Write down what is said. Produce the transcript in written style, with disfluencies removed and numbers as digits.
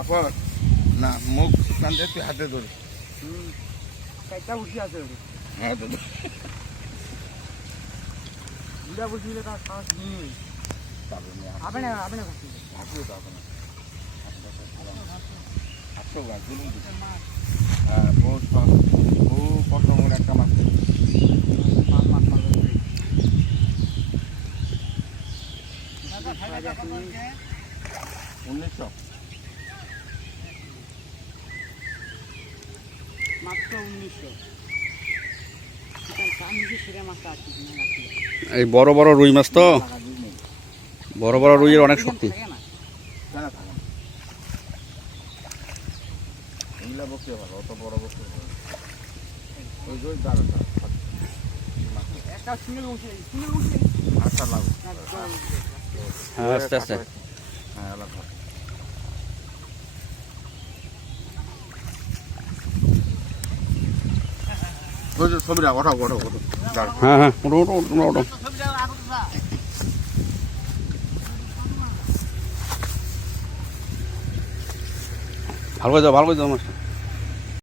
তারপর না মুখ টানতে তুই হাতে ধরে কাইটা উঠি আছে হ্যাঁ তো বুড়া বুঝিলে তার সাহস নেই তারপরে হবে না হাসিও তো হবে না 800 গাছ দিলুম হ্যাঁ বহু কত বড় একটা মাছ মাছ 1900 মাত্র 1900 সেটা মাছটা আসছে এই বড় বড় রুই মাছ তো বড় বড় রুইয়ের অনেক শক্তি এগুলা বকতে ভালো অত বড় বকতে ভালো ওই যে দাঁড়াটা একটা সিঙ্গেল উঠে আচ্ছা লাভ হ্যাঁ আস্তে আস্তে হ্যাঁ লাভ ওই যে ছবিটা ওঠাও হ্যাঁ হ্যাঁ ওটো ওটো ওটো ওটো ভালো করে যাও মাছটা